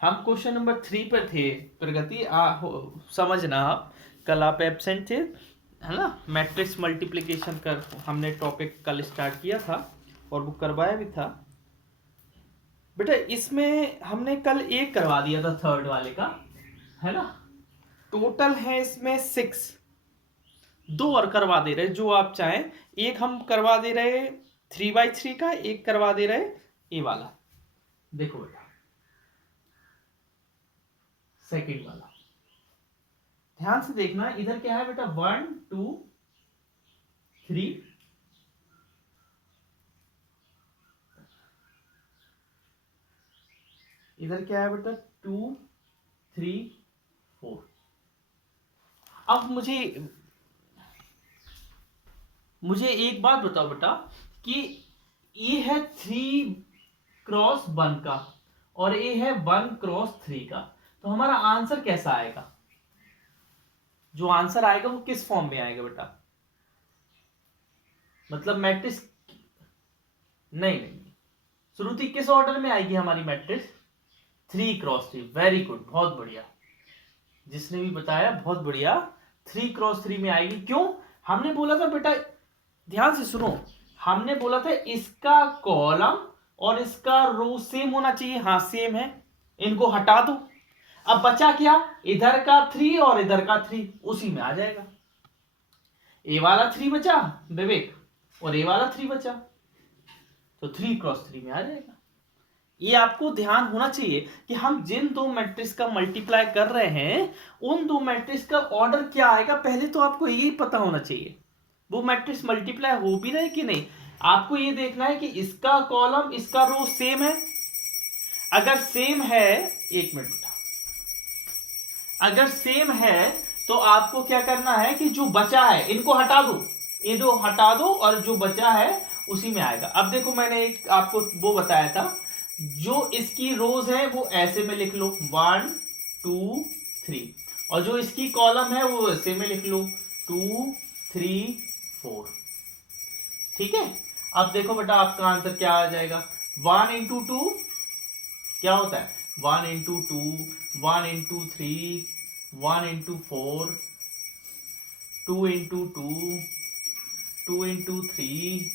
हम question number 3 पर थे प्रगति। समझना, आप कल आप एब्सेंट थे, है ना। मैट्रिक्स मल्टीप्लिकेशन कर हमने टॉपिक कल स्टार्ट किया था और वो करवाया भी था बेटा। इसमें हमने कल एक करवा दिया था थर्ड वाले का, है ना। टोटल है इसमें 6। 2 और करवा दे रहे जो आप चाहें। एक हम करवा दे रहे 3/3 का, एक करवा दे रहे ये वाला। देखो बेटा सेकंड वाला, ध्यान से देखना। इधर क्या है बेटा 1 2 3, इधर क्या है बेटा 2 3 4। अब मुझे एक बात बताओ बेटा कि ये है 3x1 का और ये है 1x3 का, तो हमारा आंसर कैसा आएगा? जो आंसर आएगा वो किस फॉर्म में आएगा बेटा? मतलब मैट्रिक्स नहीं, श्रुति किस ऑर्डर में आएगी हमारी मैट्रिक्स? 3x3। वेरी गुड, बहुत बढ़िया, जिसने भी बताया बहुत बढ़िया। 3x3 में आएगी। क्यों? हमने बोला था बेटा, ध्यान से सुनो, हमने बोला था इसका कॉलम और इसका रो सेम होना चाहिए। हाँ सेम है, इनको हटा दो। अब बचा क्या? इधर का 3 और इधर का 3, उसी में आ जाएगा। ए वाला 3 बचा विवेक, और ए वाला 3 बचा, तो 3x3 में आ जाएगा। ये आपको ध्यान होना चाहिए कि हम जिन दो मैट्रिक्स का मल्टीप्लाई कर रहे हैं उन दो मैट्रिक्स का ऑर्डर क्या आएगा, पहले तो आपको यही पता होना चाहिए। वो मैट्रिक्स मल्टीप्लाई हो भी रहे कि नहीं, आपको ये देखना है कि इसका कॉलम इसका रो सेम है। अगर सेम है, एक मिनट बेटा, अगर सेम है तो आपको क्या करना है कि जो बचा है इनको हटा दो, इनको हटा दो और जो बचा है उसी में आएगा। अब देखो मैंने एक आपको वो बताया था, जो इसकी रोज है वो ऐसे में लिख लो 1 2 3, और जो इसकी कॉलम है वो ऐसे में लिख लो 2 3 4। ठीक है। अब देखो बेटा आपका आंसर क्या आ जाएगा। 1 इंटू 2 क्या होता है? 1 into 2, 1 into 3, 1 into 4, 2 into 2, 2 into 3,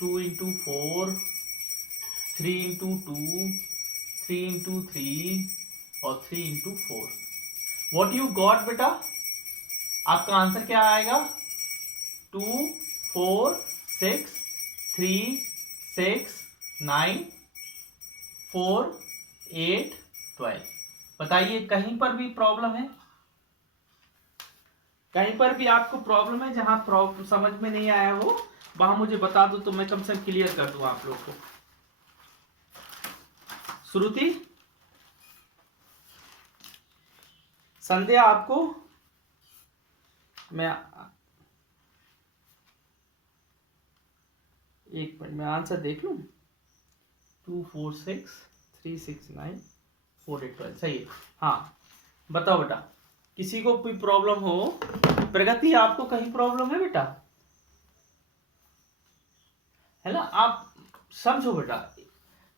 2 into 4, 3 into 2, 3 into 3 और 3 इंटू 4। वॉट यू गॉट बेटा? आपका आंसर क्या आएगा? 2 4 6 3 6 9 4 8 12। बताइए कहीं पर भी प्रॉब्लम है? कहीं पर भी आपको प्रॉब्लम है? जहां प्रॉब्लम समझ में नहीं आया हो वहां मुझे बता दो, तो मैं कम से कम क्लियर कर दूं आप लोग को। श्रुति, संध्या, आपको मैं एक मिनट में आंसर देख लूं। 2 4 6 3 6 9 4 8 12 सही है। हाँ बताओ बेटा, किसी को कोई प्रॉब्लम हो? प्रगति आपको कहीं प्रॉब्लम है बेटा? है ना। आप समझो बेटा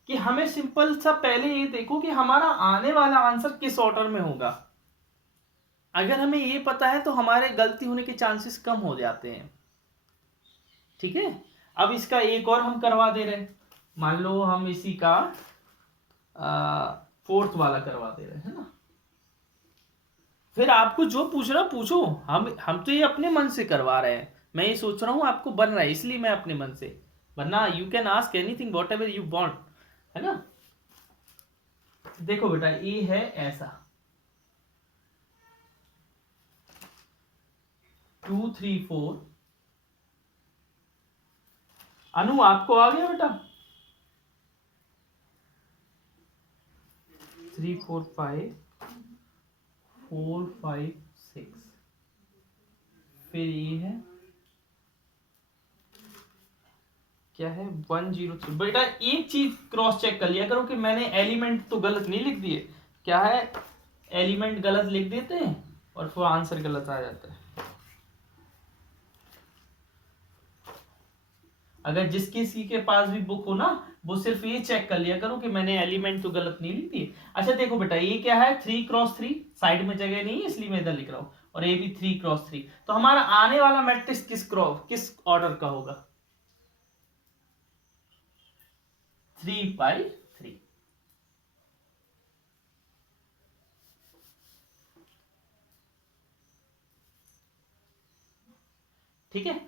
कि हमें सिंपल सा पहले ये देखो कि हमारा आने वाला आंसर किस ऑर्डर में होगा। अगर हमें ये पता है तो हमारे गलती होने के चांसेस कम हो जाते हैं। ठीक है। अब इसका एक और हम करवा दे रहे हैं। मान लो हम इसी का 4th वाला करवा दे रहे हैं, है ना। फिर आपको जो पूछना पूछो, हम तो ये अपने मन से करवा रहे हैं। मैं ये सोच रहा हूं आपको बन रहा है, इसलिए मैं अपने मन से, वरना you can ask anything what ever you want, है ना। देखो बेटा ये है ऐसा 2 3 4। अनु आपको आ गया बेटा? 3 4 5 4 5 6, फिर ये है क्या है 1 0 3। बेटा एक चीज क्रॉस चेक कर लिया करो कि मैंने एलिमेंट तो गलत नहीं लिख दिए। क्या है, एलिमेंट गलत लिख देते हैं और फिर आंसर गलत आ जाता है। अगर जिस किसी के पास भी बुक हो ना वो सिर्फ ये चेक कर लिया करो कि मैंने एलिमेंट तो गलत नहीं लिख दी। अच्छा देखो बेटा, ये क्या है 3x3, साइड में जगह नहीं है इसलिए मैं इधर लिख रहा हूं, और ये भी 3x3। तो हमारा आने वाला मैट्रिक्स किस ऑर्डर का होगा? 3x3। ठीक है।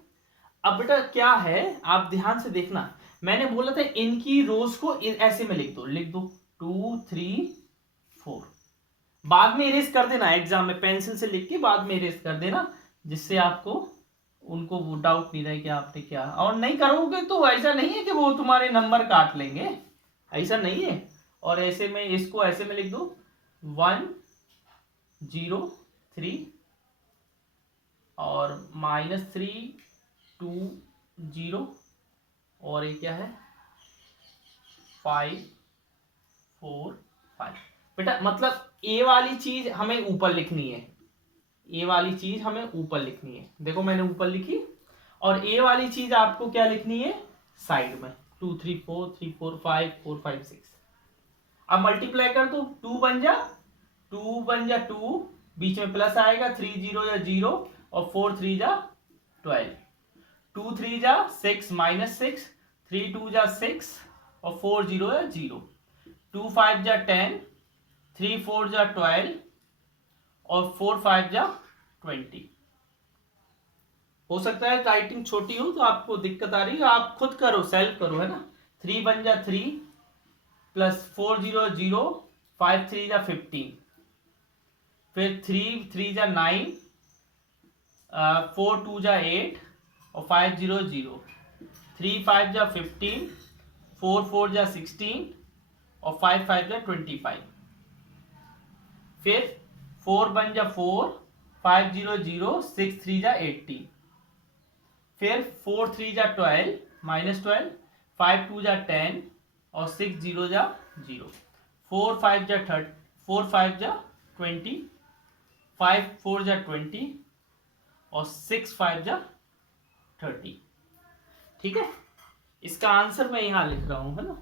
अब बेटा क्या है, आप ध्यान से देखना, मैंने बोला था इनकी रोज को ऐसे में लिख दो 2 3 4। बाद में इरेज कर देना, एग्जाम में पेंसिल से लिख के बाद में इरेज कर देना, जिससे आपको उनको वो डाउट नहीं रहे कि आपने क्या, और नहीं करोगे तो ऐसा नहीं है कि वो तुम्हारे नंबर काट लेंगे, ऐसा नहीं है। और ऐसे में इसको ऐसे में लिख दो 1 0 3 और -3 2 0 और ये क्या है 5 4 5। बेटा मतलब ए वाली चीज हमें ऊपर लिखनी है, ए वाली चीज हमें ऊपर लिखनी है, देखो मैंने ऊपर लिखी, और ए वाली चीज आपको क्या लिखनी है साइड में 2 3 4 3 4 5 4 5 6। अब मल्टीप्लाई कर दो, 2 बन जा 2, बीच में प्लस आएगा, 3 0 या 0, और 4 3 जा 12, 2 3 जा 6 -6, 3 2 जा 6, और 4 0 या 0, 2 5 जा 10, 3 4 जा 12, और 4 5 जा 20। हो सकता है राइटिंग छोटी हो तो आपको दिक्कत आ रही है, आप खुद करो, सेल्फ करो, है ना। 3 बन जा 3 प्लस 4 0 0, 5 3 जा 15, फिर 3 3 जा 9, 4 2 जा 8, और 5 0 0, 3 5 जा 15, 4 4 जा 16, और 5 5 जा 25। फिर 4 बन जा 4, 5 0 0, 6 3 जा 18, फिर 4 3 जा 12 -12, 5 2 जा 10, और 6 0 जा 0, 4 5 जा 30, 4 5 जा 20, 5 4 जा 20, और 6 5 जा 30। ठीक है, इसका आंसर मैं यहां लिख रहा हूं, है ना।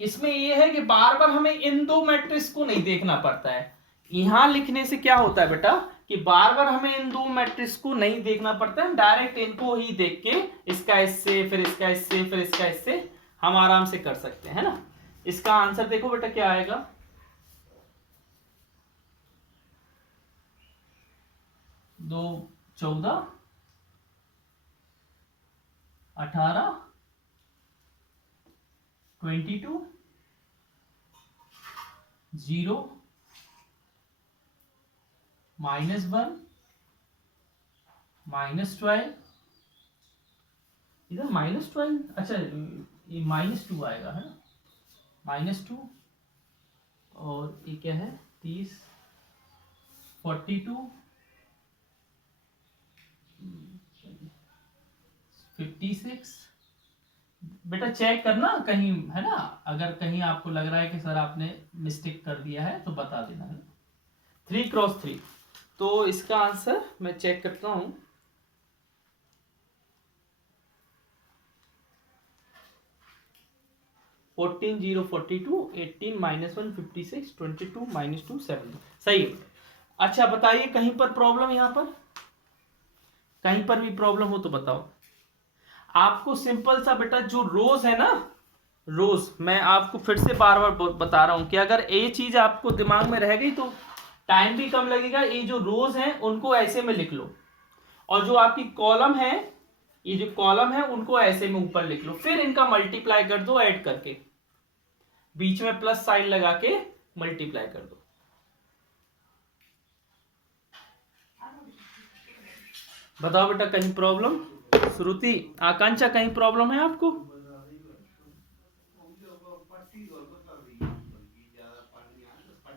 इसमें यह है कि बार बार हमें इन दो मैट्रिक्स को नहीं देखना पड़ता है, यहां लिखने से क्या होता है बेटा कि बार बार हमें इन दो मैट्रिक्स को नहीं देखना पड़ता है, डायरेक्ट इनको ही देख के इसका इससे फिर इसका इससे फिर इसका इससे हम आराम से कर सकते हैं, है ना। इसका आंसर देखो बेटा क्या आएगा, 2 14 18 22 0 -1 -12, इधर -12, अच्छा ये -2 आएगा, है ना, -2, और ये क्या है 30 42 56। बेटा चेक करना कहीं, है ना, अगर कहीं आपको लग रहा है कि सर आपने मिस्टेक कर दिया है तो बता देना, है ना। 3x3, तो इसका आंसर मैं चेक करता हूं, 14 0 42 18 -1 56 22 -2 7, सही है। अच्छा बताइए कहीं पर प्रॉब्लम, यहां पर कहीं पर भी प्रॉब्लम हो तो बताओ। आपको सिंपल सा बेटा जो रोज है ना, रोज मैं आपको फिर से बार बार बता रहा हूं कि अगर ये चीज आपको दिमाग में रह गई तो टाइम भी कम लगेगा। ये जो रोज हैं उनको ऐसे में लिख लो, और जो आपकी कॉलम है, ये जो कॉलम है उनको ऐसे में ऊपर लिख लो, फिर इनका मल्टीप्लाई कर दो ऐड करके, बीच में प्लस साइन लगा के मल्टीप्लाई कर दो। बताओ बेटा कहीं प्रॉब्लम, श्रुति आकांक्षा कहीं प्रॉब्लम है आपको?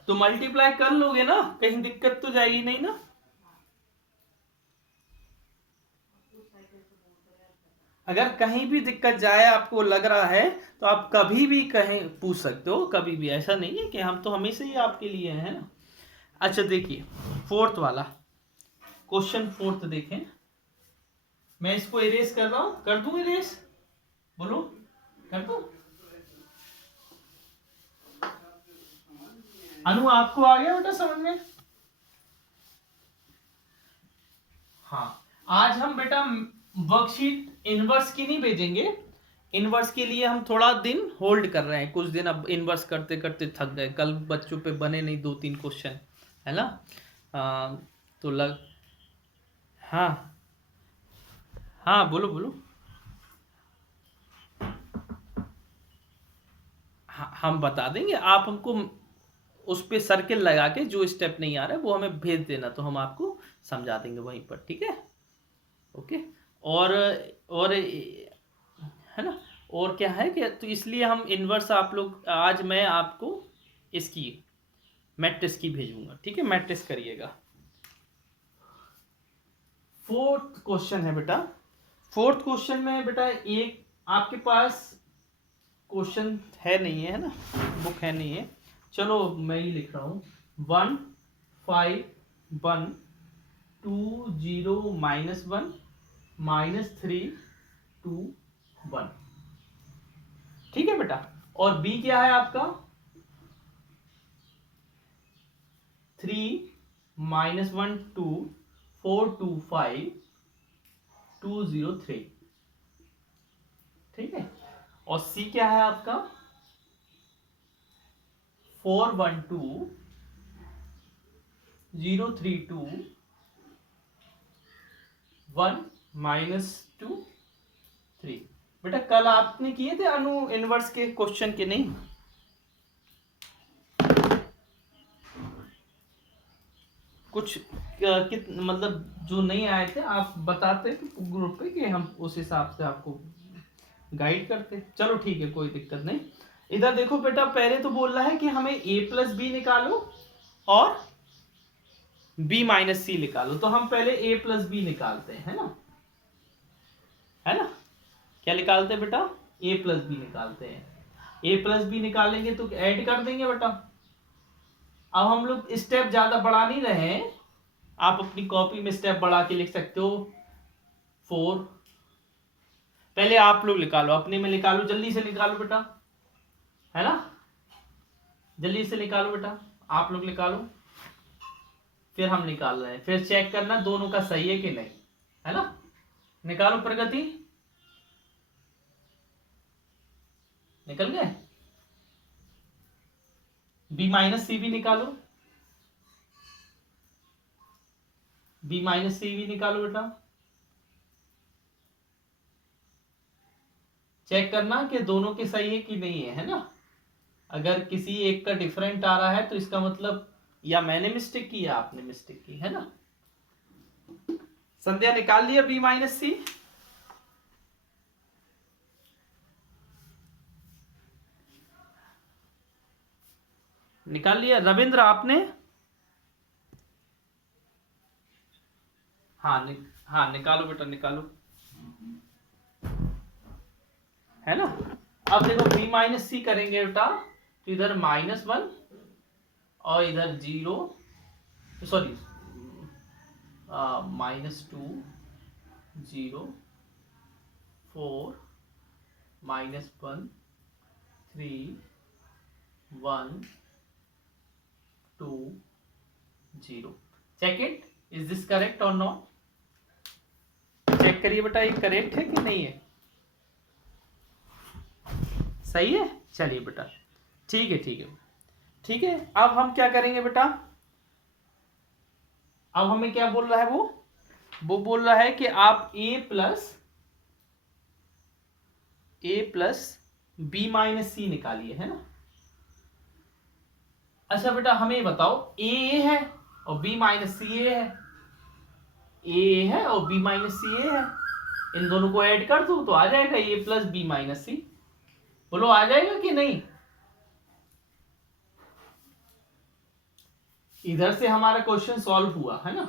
तो मल्टीप्लाई कर लोगे ना, कहीं दिक्कत तो जाएगी नहीं ना। अगर कहीं भी दिक्कत जाए आपको लग रहा है तो आप कभी भी कहीं पूछ सकते हो, कभी भी, ऐसा नहीं है कि हम तो हमेशा ही आपके लिए हैं ना। अच्छा देखिए फोर्थ वाला क्वेश्चन, फोर्थ देखें, मैं इसको इरेज कर रहा हूं, कर दूं इरेज, बोलो कर दूं। अनु आपको आ गया बेटा समझ में? हाँ, आज हम बेटा वर्कशीट इनवर्स की नहीं भेजेंगे, इनवर्स के लिए हम थोड़ा दिन होल्ड कर रहे हैं, कुछ दिन अब इनवर्स करते करते थक गए, कल बच्चों पे बने नहीं 2-3 क्वेश्चन, है ना? तो लग हाँ हाँ बोलो बोलो। हाँ, हम बता देंगे, आप हमको उस पे सर्किल लगा के जो स्टेप नहीं आ रहा है वो हमें भेज देना, तो हम आपको समझा देंगे वहीं पर, ठीक है? ओके। और है ना, और क्या है कि तो इसलिए हम इनवर्स आप लोग आज मैं आपको इसकी मैट्रिक्स की भेजूंगा, ठीक है? मैट्रिक्स करिएगा। फोर्थ क्वेश्चन है बेटा, फोर्थ क्वेश्चन में बेटा एक आपके पास क्वेश्चन है नहीं है ना, बुक है नहीं है, चलो मैं ही लिख रहा हूं। 1 5 1 2 0 -1 -3 2 1, ठीक है बेटा? और बी क्या है आपका? 3 -1 2 4 2 5 2 0 3, ठीक है? और सी क्या है आपका? 4 1 2 0 3 2 1 -2 3। बेटा कल आपने किए थे अनु इनवर्स के क्वेश्चन के नहीं? कुछ मतलब जो नहीं आए थे आप बताते ग्रुप पे कि हम उस हिसाब से आपको गाइड करते। चलो ठीक है, कोई दिक्कत नहीं। इधर देखो बेटा, पहले तो बोल रहा है कि हमें a प्लस बी निकालो और b माइनस सी निकालो, तो हम पहले a प्लस बी निकालते हैं, है ना? है ना? क्या निकालते हैं बेटा? a प्लस बी निकालते हैं। a प्लस बी निकालेंगे तो ऐड कर देंगे बेटा। अब हम लोग स्टेप ज्यादा बढ़ा नहीं रहे हैं, आप अपनी कॉपी में स्टेप बढ़ा के लिख सकते हो। 4, पहले आप लोग निकालो, अपने में निकालो, जल्दी से निकालो बेटा, है ना? जल्दी से निकालो बेटा, आप लोग निकालो, फिर हम निकाल रहे हैं, फिर चेक करना दोनों का सही है कि नहीं, है ना? निकालो प्रगति, निकल गए? b माइनस सी भी निकालो, b माइनस सी भी निकालो बेटा, चेक करना कि दोनों के सही है कि नहीं है ना? अगर किसी एक का डिफरेंट आ रहा है तो इसका मतलब या मैंने मिस्टेक की या आपने मिस्टेक की, है ना? संध्या निकाल लिया b माइनस सी? निकाल लिया? रविंद्र आपने? हाँ निकालो बेटा, निकालो, है ना? अब देखो b माइनस सी करेंगे बेटा, तो इधर -1 और इधर 0, sorry -2 0 4 -1 3 1 2 0। Check it, is this correct और नॉट? चेक करिए बेटा, ये करेक्ट है कि नहीं है? सही है? चलिए बेटा, ठीक है ठीक है ठीक है। अब हम क्या करेंगे बेटा, अब हमें क्या बोल रहा है वो बोल रहा है कि आप a प्लस बी माइनस सी निकालिए, है ना? अच्छा बेटा हमें बताओ, a है और b माइनस सी है, a है और b माइनस सी है, इन दोनों को ऐड कर दो तो आ जाएगा a प्लस बी माइनस सी। बोलो आ जाएगा कि नहीं? इधर से हमारा क्वेश्चन सॉल्व हुआ, है ना?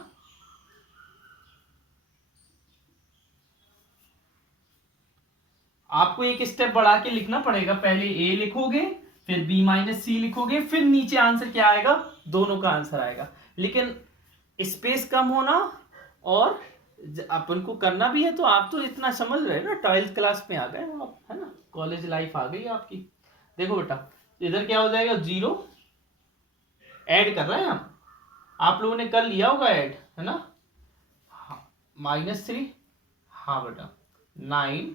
आपको एक स्टेप बढ़ा के लिखना पड़ेगा, पहले a लिखोगे, फिर b माइनस सी लिखोगे, फिर नीचे आंसर क्या आएगा? दोनों का आंसर आएगा। लेकिन स्पेस कम होना और अपन को करना भी है, तो आप तो इतना समझ रहे हैं ना, 12th क्लास में आ गए हो आप, है ना, कॉलेज लाइफ आ गई आपकी। देखो बेटा, इधर क्या हो जाएगा, 0 ऐड कर रहे हैं हम, आप लोगों ने कर लिया होगा ऐड, है ना। हाँ, -3, हाँ बेटा 9,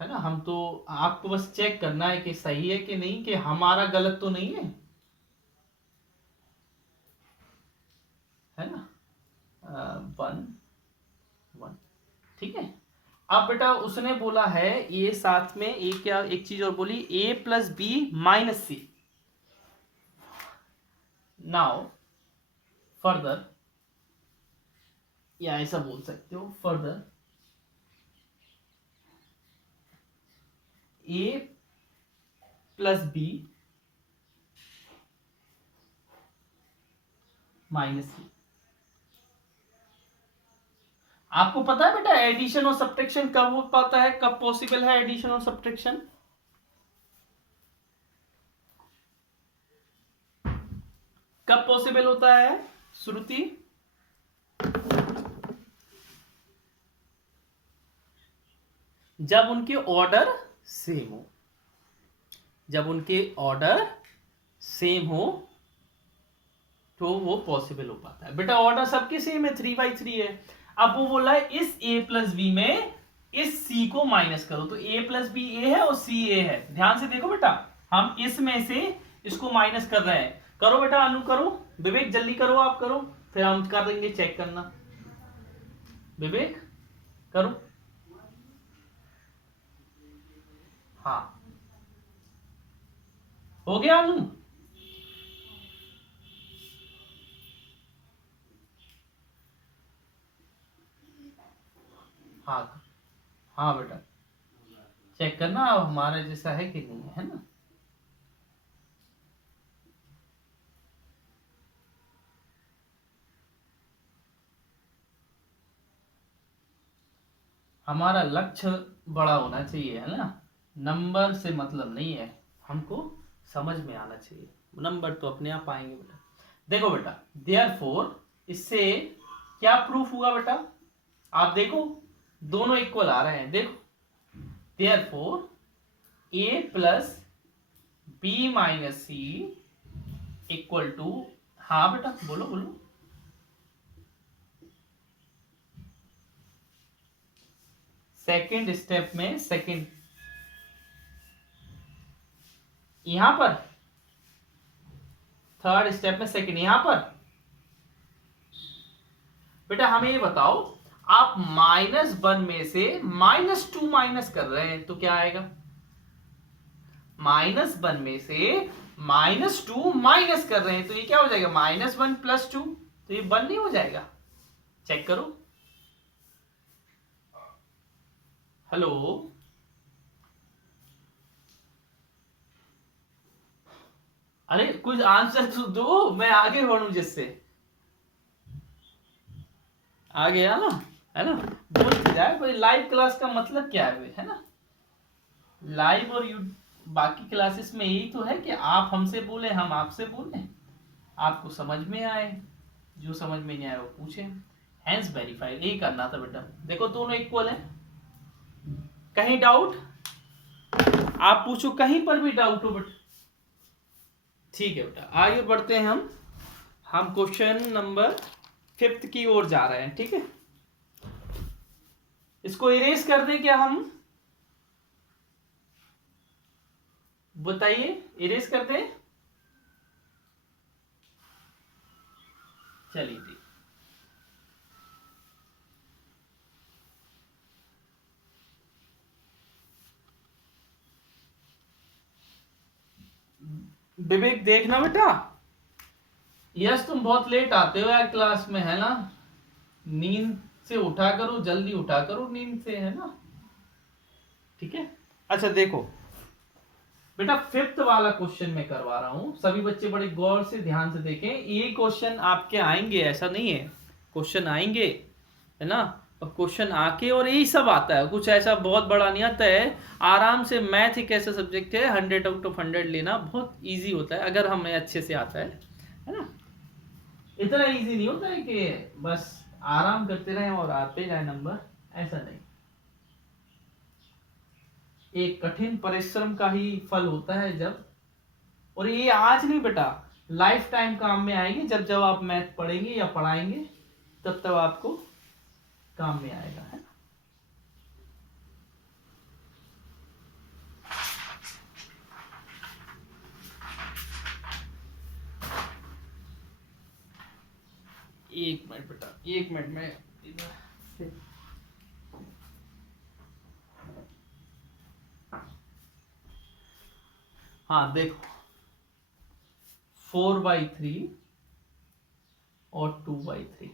है ना। हम तो, आपको बस चेक करना है कि सही है कि नहीं, कि हमारा गलत तो नहीं है ना। 1 1, ठीक है। अब बेटा उसने बोला है ये साथ में ए, क्या एक चीज और बोली, a+b-c। नाउ फर्दर, या ऐसा बोल सकते हो, फर्दर a+b-c। आपको पता है बेटा एडिशन और सब्ट्रैक्शन कब हो पाता है, कब पॉसिबल है एडिशन और सब्ट्रैक्शन? कब पॉसिबल होता है श्रुति? जब उनके ऑर्डर सेम हो, जब उनके ऑर्डर सेम हो तो वो पॉसिबल हो पाता है। बेटा ऑर्डर सबके सेम है, 3/3 है। अब वो बोला है इस a+b में इस c को माइनस करो, तो a+b a है और c a है। ध्यान से देखो बेटा, हम इसमें से इसको माइनस कर रहे हैं। करो बेटा, अनु करो, विवेक जल्दी करो, आप करो, फिर हम कर देंगे चेक करना। विवेक करो, हाँ हो गया अनु? हाँ हाँ बेटा, चेक करना अब हमारे जैसा है कि नहीं है ना। हमारा लक्ष्य बड़ा होना चाहिए, है ना। नंबर से मतलब नहीं है, हमको समझ में आना चाहिए। नंबर तो अपने आप आएंगे बेटा। देखो बेटा, देयरफॉर इससे क्या प्रूफ हुआ बेटा, आप देखो दोनों इक्वल आ रहे हैं। देखो देयरफॉर a+b-c इक्वल टू, हाँ बेटा बोलो बोलो। सेकेंड स्टेप में, सेकेंड यहां पर, थर्ड स्टेप में सेकेंड यहां पर। बेटा हमें ये बताओ, आप -1 में से -2 माइनस कर रहे हैं तो क्या आएगा? -1 में से -2 माइनस कर रहे हैं तो ये क्या हो जाएगा, -1 + 2, तो ये 1 नहीं हो जाएगा? चेक करो। हेलो, अरे कुछ आंसर तो दो, मैं आगे बढ़ू जिससे। आ गया ना, है ना। बोल जाए भाई, लाइव क्लास का मतलब क्या है ना। लाइव और यू बाकी क्लासेस में यही तो है कि आप हमसे बोले, हम आपसे बोले, आपको समझ में आए, जो समझ में नहीं आए वो पूछे। हैंस वेरीफाइड, यही करना था बेटा। देखो दोनों इक्वल हैं, कहीं डाउट आप पूछो, कहीं पर भी डाउट हो बेटा। ठीक है बेटा, आगे बढ़ते हैं हम क्वेश्चन नंबर 5 की ओर जा रहे हैं, ठीक है। इसको इरेज कर दें क्या हम, बताइए, इरेज कर दें? चलिए ठीक, विवेक देखना बेटा। यस, तुम बहुत लेट आते हो यार क्लास में, है ना। नींद से उठा करो, जल्दी उठा करो नींद से, है ना। ठीक है, अच्छा देखो बेटा, 5th वाला क्वेश्चन मैं करवा रहा हूं, सभी बच्चे बड़े गौर से ध्यान से देखें। ये क्वेश्चन आपके आएंगे, ऐसा नहीं है, क्वेश्चन आएंगे, है ना। और क्वेश्चन आके और यही सब आता है, कुछ ऐसा बहुत बड़ा नहीं आता है। आराम से, मैथ एक ऐसा सब्जेक्ट है 100/100 लेना बहुत इजी होता है अगर हमें अच्छे से आता है ना। इतना इजी नहीं होता है कि बस आराम करते रहे और आते जाए नंबर, ऐसा नहीं। एक कठिन परिश्रम का ही फल होता है जब, और ये आज नहीं बेटा, लाइफ टाइम काम में आएगी। जब जब आप मैथ पढ़ेंगे या पढ़ाएंगे तब तब आपको काम में आएगा, है ना। एक मिनट बेटा, एक मिनट में इधर। हाँ देखो, 4/3 और 2/3,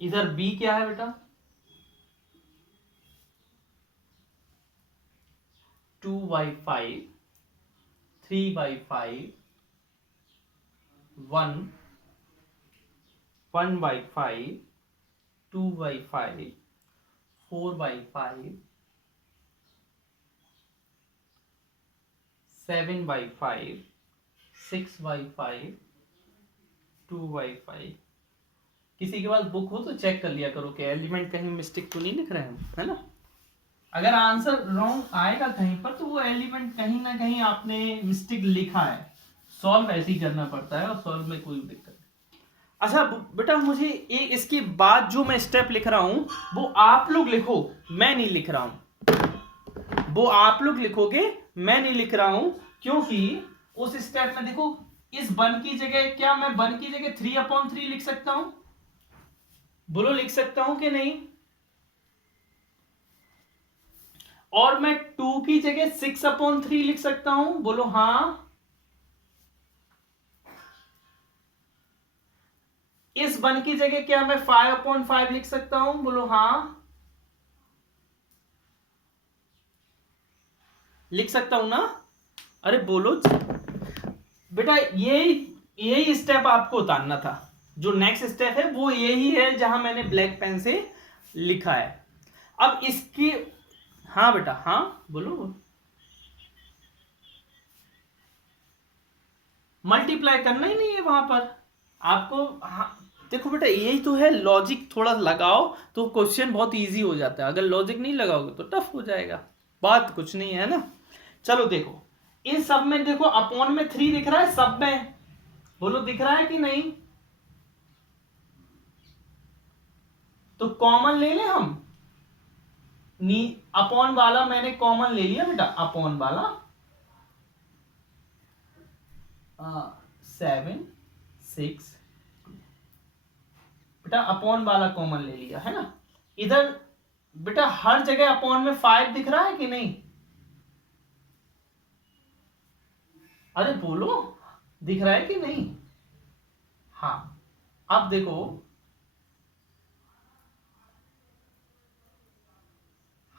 इधर b क्या है बेटा, 2/5, 3/5, 1/5, 2/5, 4/5, 7/5, 6/5, 2/5। किसी के पास बुक हो तो चेक कर लिया करो कि एलिमेंट कहीं मिस्टेक तो नहीं लिख रहे हैं, है ना। अगर आंसर रॉन्ग आएगा कहीं पर तो वो एलिमेंट कहीं ना कहीं आपने मिस्टेक लिखा है। सॉल्व ऐसे ही करना पड़ता है और सॉल्व में कोई दिक्कत नहीं। अच्छा बेटा, मुझे एक इसके बाद जो मैं स्टेप लिख रहा हूं वो आप लोग लिखो, मैं नहीं लिख रहा हूं। वो आप लोग लिखोगे, मैं नहीं लिख रहा हूं, क्योंकि उस स्टेप में देखो, इस वन की जगह क्या मैं वन की जगह 3/3 लिख सकता हूं? बोलो लिख सकता हूं कि नहीं? और मैं 2 की जगह 6/3 लिख सकता हूं? बोलो हां। इस वन की जगह क्या मैं 5/5 लिख सकता हूं? बोलो हां। लिख सकता हूं ना? अरे बोलो बेटा, यही स्टेप आपको उतारना था। जो नेक्स्ट स्टेप है वो यही है जहां मैंने ब्लैक पेन से लिखा है। अब इसकी, हाँ बेटा, हाँ बोलो। मल्टीप्लाई करना ही नहीं है वहां पर आपको। हाँ देखो बेटा, यही तो है, लॉजिक थोड़ा लगाओ तो क्वेश्चन बहुत इजी हो जाता है। अगर लॉजिक नहीं लगाओगे तो टफ हो जाएगा। बात कुछ नहीं है ना। चलो देखो, इन सब में देखो अपॉन में 3 दिख रहा है सब में, बोलो दिख रहा है कि नहीं? तो कॉमन ले लें हम। नी अपॉन वाला मैंने कॉमन ले लिया बेटा, अपॉन वाला 7 6 बेटा, अपॉन वाला कॉमन ले लिया है ना। इधर बेटा हर जगह अपॉन में 5 दिख रहा है कि नहीं? अरे बोलो, दिख रहा है कि नहीं? हाँ अब देखो,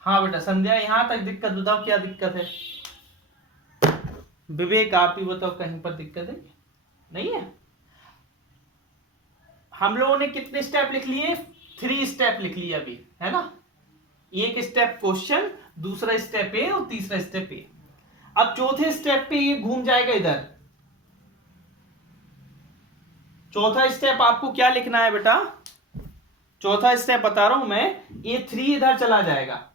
हाँ बेटा संध्या यहां तक दिक्कत, बताओ क्या दिक्कत है? विवेक आप ही बताओ, कहीं पर दिक्कत है? नहीं है। हम लोगों ने कितने स्टेप लिख लिए? 3 स्टेप लिख लिए अभी, है ना। एक स्टेप क्वेश्चन, दूसरा स्टेप ए और तीसरा स्टेप ए। अब चौथे स्टेप पे ये घूम जाएगा इधर। चौथा स्टेप आपको क्या लिखना है बेटा? चौथा स्टेप बता रहा हूं मैं, ये 3 इधर चला जाएगा।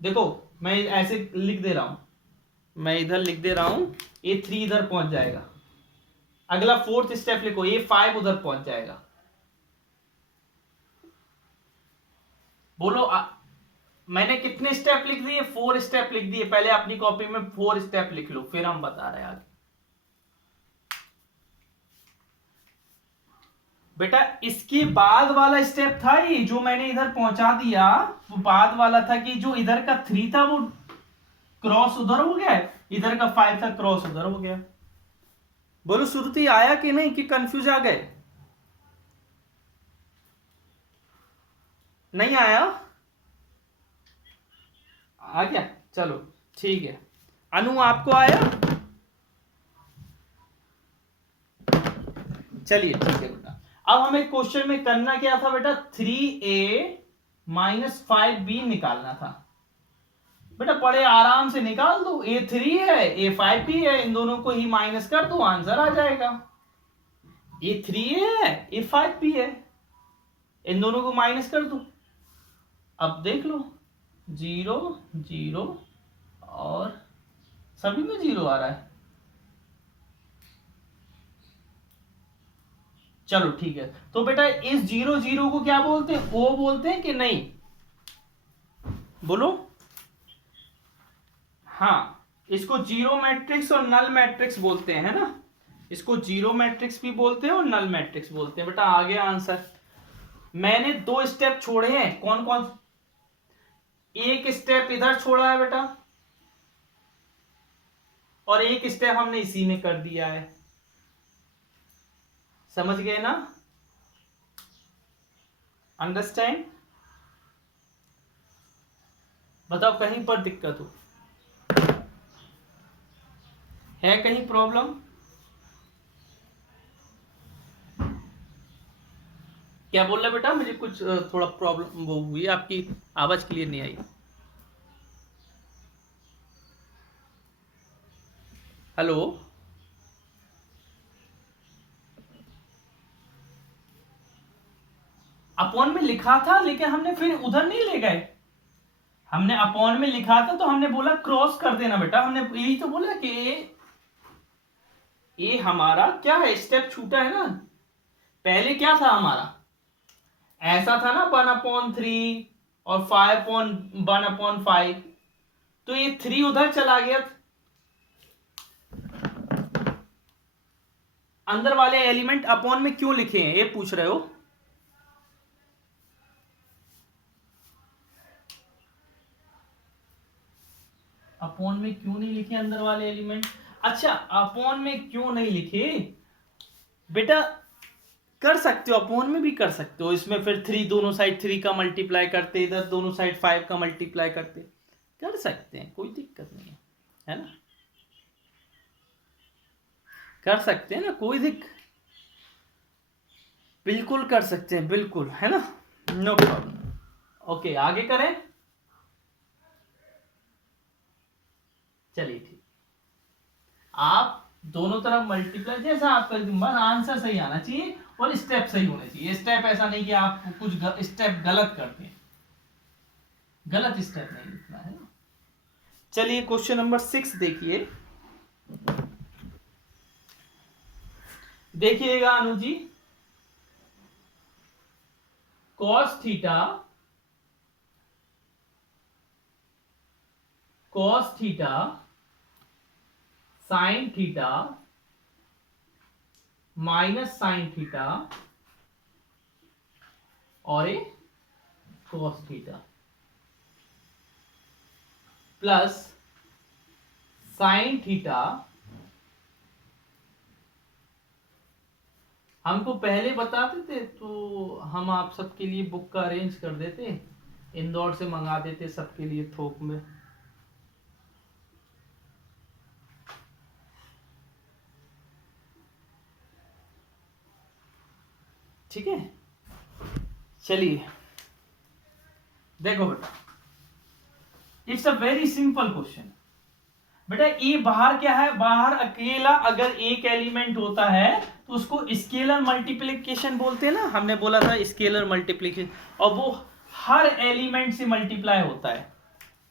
देखो मैं ऐसे लिख दे रहा हूं, मैं इधर लिख दे रहा हूं, ये 3 इधर पहुंच जाएगा। अगला 4th स्टेप लिखो, ये 5 उधर पहुंच जाएगा। बोलो मैंने कितने स्टेप लिख दिए? 4 स्टेप लिख दिए। पहले अपनी कॉपी में 4 स्टेप लिख लो, फिर हम बता रहे हैं आगे। बेटा इसके बाद वाला स्टेप था ये जो मैंने इधर पहुंचा दिया, वो बाद वाला था कि जो इधर का 3 था वो क्रॉस उधर हो गया, इधर का 5 था क्रॉस उधर हो गया। बोलो श्रुति आया कि नहीं, कि कंफ्यूज आ गए? नहीं आया? आ गया, चलो ठीक है। अनु आपको आया? चलिए ठीक है बेटा। अब हमें क्वेश्चन में करना क्या था बेटा? 3a - 5b निकालना था। बेटा बड़े आराम से निकाल दो, a 3 है, a 5b है, इन दोनों को ही माइनस कर दो, आंसर आ जाएगा। ये 3a है, ये 5b है, इन दोनों को माइनस कर दो। अब देख लो 0 0 और सभी में 0 आ रहा है। चलो ठीक है, तो बेटा इस 0 0 को क्या बोलते हैं, ओ बोलते हैं कि नहीं, बोलो। हाँ, इसको जीरो मैट्रिक्स और नल मैट्रिक्स बोलते हैं, है ना। इसको जीरो मैट्रिक्स भी बोलते हैं और नल मैट्रिक्स बोलते हैं। बेटा आ गया आंसर। मैंने 2 स्टेप छोड़े हैं, कौन कौन। एक स्टेप इधर छोड़ा है बेटा, और एक स्टेप हमने इसी में कर दिया है। समझ गए ना, अंडरस्टैंड। बताओ कहीं पर दिक्कत हो, है कहीं प्रॉब्लम। क्या बोल रहे बेटा, मुझे कुछ थोड़ा प्रॉब्लम वो हुई, आपकी आवाज क्लियर नहीं आई। हेलो, अपॉन में लिखा था लेकिन हमने फिर उधर नहीं ले गए। हमने अपॉन में लिखा था तो हमने बोला क्रॉस कर देना बेटा, हमने यही तो बोला कि ये हमारा क्या है, स्टेप छूटा है ना। पहले क्या था हमारा, ऐसा था ना 1/3 और 5/1/5, तो ये 3 उधर चला गया। अंदर वाले एलिमेंट अपॉन में क्यों लिखे हैं, ये पूछ रहे हो। अपॉन में क्यों नहीं लिखे अंदर वाले एलिमेंट। अच्छा, अपॉन में क्यों नहीं लिखे बेटा, कर सकते हो अपॉन में भी कर सकते हो। इसमें फिर 3 दोनों साइड 3 का मल्टीप्लाई करते, इधर दोनों साइड 5 का मल्टीप्लाई करते, कर सकते हैं, कोई दिक्कत नहीं है ना। कर सकते हैं ना, कोई दिक्कत, बिल्कुल कर सकते हैं, बिल्कुल, है ना, नो प्रॉब्लम। ओके, आगे करें। चलिए ठीक, आप दोनों तरफ मल्टीप्लाई जैसा आप कर, बस आंसर सही आना चाहिए और स्टेप सही होने चाहिए। स्टेप ऐसा नहीं कि आप कुछ स्टेप गलत करते हैं, गलत स्टेप नहीं लिखना है ना। चलिए क्वेश्चन नंबर 6 देखिए, देखिएगा Anu ji. Cos theta sine theta minus sine theta और a cos theta plus sine theta. हमको पहले बताते थे तो हम आप सबके लिए बुक का अरेंज कर देते, इंदौर से मंगा देते सबके लिए थोक में। ठीक है, चलिए देखो बेटा, it's a very simple question. बेटा ये बाहर क्या है, बाहर अकेला अगर एक एलिमेंट होता है तो उसको स्केलर मल्टीप्लिकेशन बोलते हैं ना, हमने बोला था स्केलर मल्टीप्लिकेशन, और वो हर एलिमेंट से मल्टीप्लाई होता है।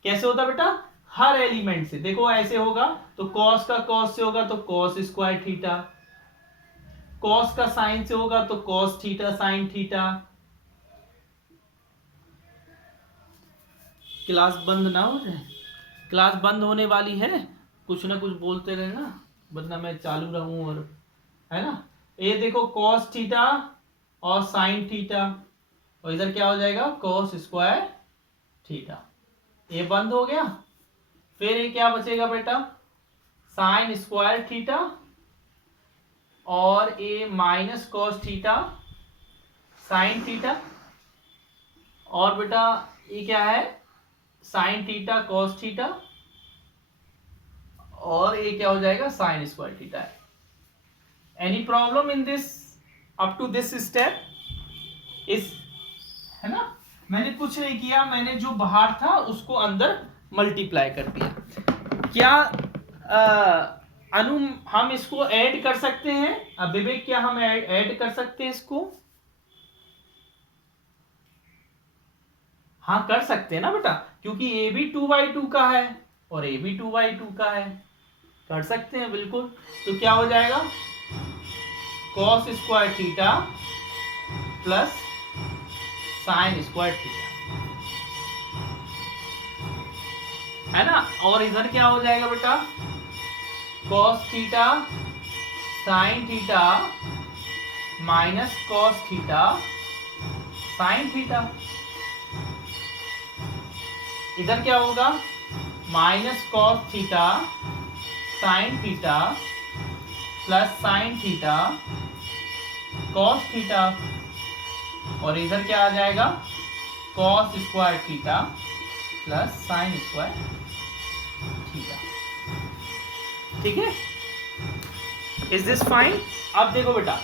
कैसे होता है बेटा, हर एलिमेंट से। देखो ऐसे होगा तो कॉस का कॉस से होगा तो कॉस स्क्वायर थीटा, कॉस का साइन से होगा तो cos theta sine theta. Class बंद ना हो जाए, क्लास बंद होने वाली है, कुछ ना कुछ बोलते रहना वरना मैं चालू रहूं, और है ना। ये देखो कॉस थीटा और साइन थीटा, और इधर क्या हो जाएगा कॉस स्क्वायर थीटा। ये बंद हो गया, फिर ये क्या बचेगा बेटा, साइन स्क्वायर थीटा और a minus cos theta sine theta, और बेटा ये क्या है साइन थीटा कॉस थीटा, और ये क्या हो जाएगा साइन स्क्वायर थीटा है। Any problem in this up to this step is, है ना। मैंने कुछ नहीं किया, मैंने जो बाहर था उसको अंदर मल्टीप्लाई कर दिया। क्या अनु हम इसको ऐड कर सकते हैं। अब विवेक क्या हम ऐड कर सकते हैं इसको? हाँ कर सकते हैं ना बेटा, क्योंकि ए भी 2/2 का है और ए भी 2/2 का है, कर सकते हैं बिल्कुल। तो क्या हो जाएगा, cos square theta plus sign square theta, है ना। और इधर क्या हो जाएगा बेटा, cos theta sine theta minus cos theta sine theta. इधर क्या होगा, minus cos theta sine theta plus sine theta cos theta, और इधर क्या आ जाएगा, cos square theta plus sign square theta. ठीक है, इज दिस फाइन? अब देखो बेटा,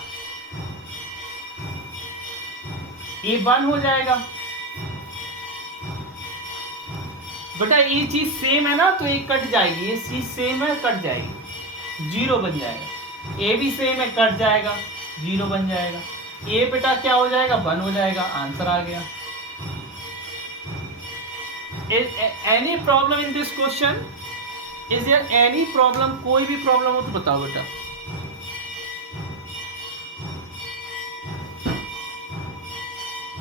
ये 1 हो जाएगा बेटा, ये चीज सेम है ना तो ये कट जाएगी, ये चीज सेम है कट जाएगी, 0 बन जाएगा। ये भी सेम है कट जाएगा, 0 बन जाएगा। ये बेटा क्या हो जाएगा, 1 हो जाएगा, आंसर आ गया। Any problem in this question? Is there any problem? कोई भी प्रॉब्लम हो तो बताओ बेटा।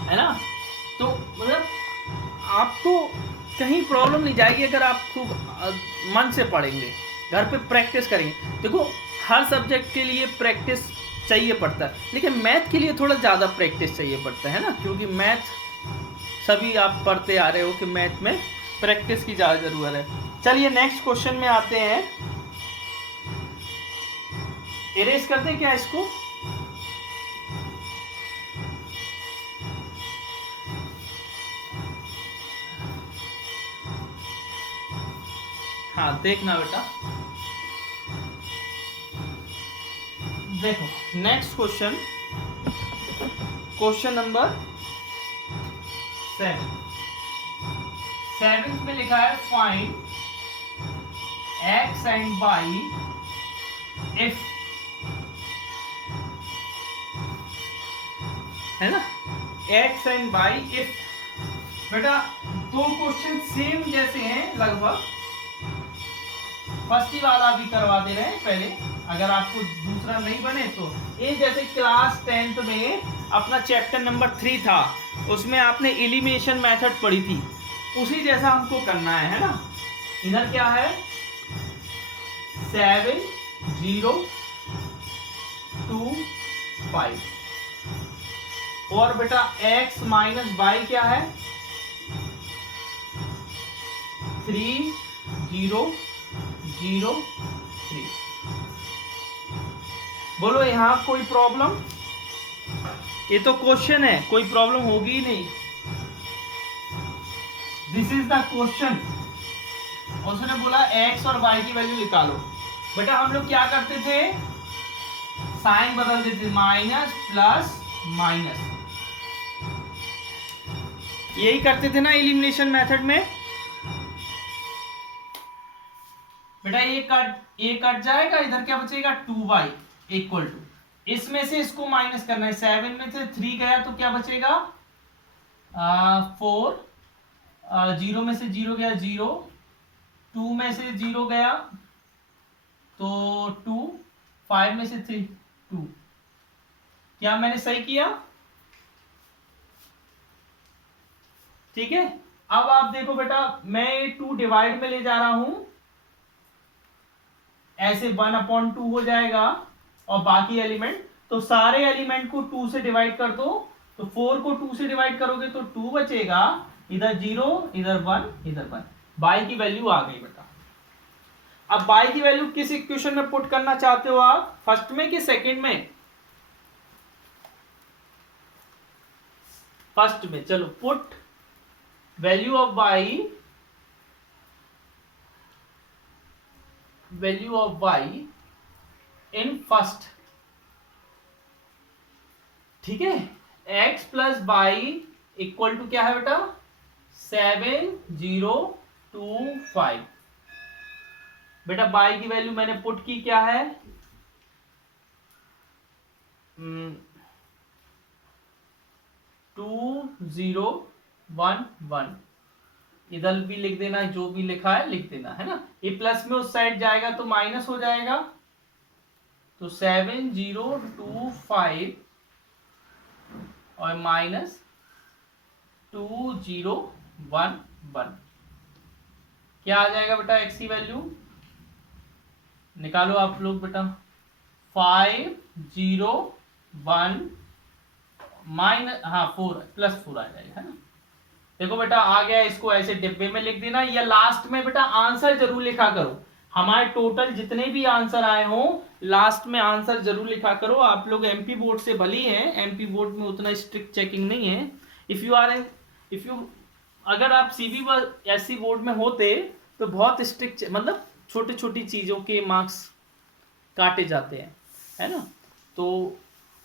है ना, तो मतलब आपको कहीं प्रॉब्लम नहीं जाएगी अगर आप खूब मन से पढ़ेंगे, घर पे प्रैक्टिस करेंगे। देखो हर सब्जेक्ट के लिए प्रैक्टिस चाहिए पड़ता है, लेकिन मैथ के लिए थोड़ा ज़्यादा प्रैक्टिस चाहिए पड़ता है ना, क्योंकि मैथ सभी आप पढ़ते आ रहे हो कि मैथ में प्रैक्टिस की ज़्यादा ज़रूरत है। चलिए नेक्स्ट क्वेश्चन में आते हैं। इरेज करते हैं क्या इसको? हाँ देखना बेटा, देखो नेक्स्ट क्वेश्चन, क्वेश्चन नंबर 7 में लिखा है find x and y if, है ना, x एंड y इफ। बेटा दो क्वेश्चन सेम जैसे हैं लगभग, फर्स्ट ही वाला भी करवा दे रहे हैं पहले, अगर आपको दूसरा नहीं बने तो। ये जैसे क्लास 10th में अपना चैप्टर नंबर 3 था, उसमें आपने एलिमिनेशन मेथड पढ़ी थी, उसी जैसा हमको करना है ना। इधर क्या है, 7 0 2 5, और बेटा x माइनस y क्या है, 3 0 0 3। बोलो यहां कोई प्रॉब्लम? ये तो क्वेश्चन है, कोई प्रॉब्लम होगी ही नहीं। This is the question. उसने बोला x और y की वैल्यू निकालो। बेटा हम लोग क्या करते थे, साइन बदल देते थे, माइनस प्लस माइनस, यही करते थे ना एलिमिनेशन मेथड में। बेटा ये कट जाएगा, इधर क्या बचेगा, 2y इक्वल टू, इसमें से इसको माइनस करना है, 7 में से 3 गया तो क्या बचेगा, 4, 0 में से 0 गया 0, 2 में से 0 गया तो 2, 5 में से 3 2। क्या मैंने सही किया? ठीक है, अब आप देखो बेटा, मैं 2 डिवाइड में ले जा रहा हूं, ऐसे 1/2 हो जाएगा, और बाकी एलिमेंट, तो सारे एलिमेंट को 2 से डिवाइड कर दो, तो 4 को 2 से डिवाइड करोगे तो 2 बचेगा, इधर 0 इधर 1 इधर 1, बाई की वैल्यू आ गई बेटा। अब बाई की वैल्यू किस इक्वेशन में पुट करना चाहते हो आप, फर्स्ट में कि सेकंड में? फर्स्ट में। चलो put value of by, value of y in first. ठीक है, x plus Y equal to क्या है बेटा, 7 0 2 5। बेटा बाई की वैल्यू मैंने पुट की, क्या है 2011। इधर भी लिख देना, जो भी लिखा है लिख देना, है ना। ये प्लस में उस साइड जाएगा तो माइनस हो जाएगा, तो 7025 और माइनस 2011, क्या आ जाएगा बेटा एक्स की वैल्यू निकालो आप लोग बेटा। 501 माइनस, हाँ 4 प्लस 4 आ जाएगा, है ना। देखो बेटा आ गया, इसको ऐसे डिब्बे में लिख देना, या लास्ट में बेटा आंसर जरूर लिखा करो। हमारे टोटल जितने भी आंसर आए हो लास्ट में आंसर जरूर लिखा करो। आप लोग एमपी बोर्ड से भली हैं, एमपी बोर्ड में उतना स्ट्रिक्ट चेकिंग नहीं है। इफ यू अगर आप सीबी व एससी बोर्ड में होते तो बहुत स्ट्रिक्ट, मतलब छोटी छोटी चीजों के मार्क्स काटे जाते हैं, है ना। तो